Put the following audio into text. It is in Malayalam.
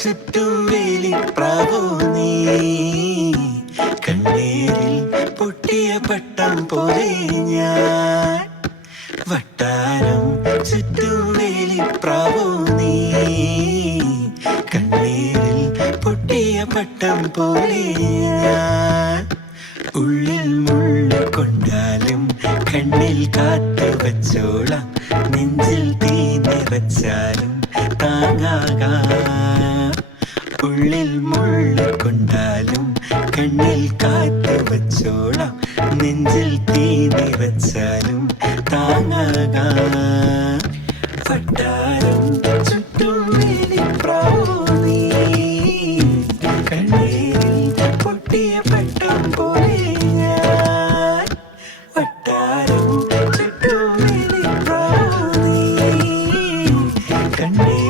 ചുറ്റും വേലിപ്രാവോ നീ, കണ്ണീരിൽ പൊട്ടിയ പട്ടം പോലെ ഞാൻ. വട്ടാരം ചുറ്റും വേലിപ്രാവോ നീ, കണ്ണീരിൽ പൊട്ടിയ പട്ടം പോലെ ഞാൻ. ഉള്ളിൽ മുള്ളു കൊണ്ടാലും കണ്ണിൽ കാത്തു വച്ചോളാം, നെഞ്ചിൽ തീ നിറച്ചാലും താങ്ങാകാം. ഉള്ളിൽ മുള്ളു കൊണ്ടാലും കണ്ണിൽ കാത്തു വച്ചോളാം, നെഞ്ചിൽ തീ നിറച്ചാലും താങ്ങാകാം. വട്ടാരം ചുറ്റും വേലിപ്രാവോ നീ, കണ്ണീരിൽ പൊട്ടിയ പട്ടം പോലെ ഞാൻ. വട്ടാരം ചുറ്റും വേലിപ്രാവോ നീ, കണ്ണീരിൽ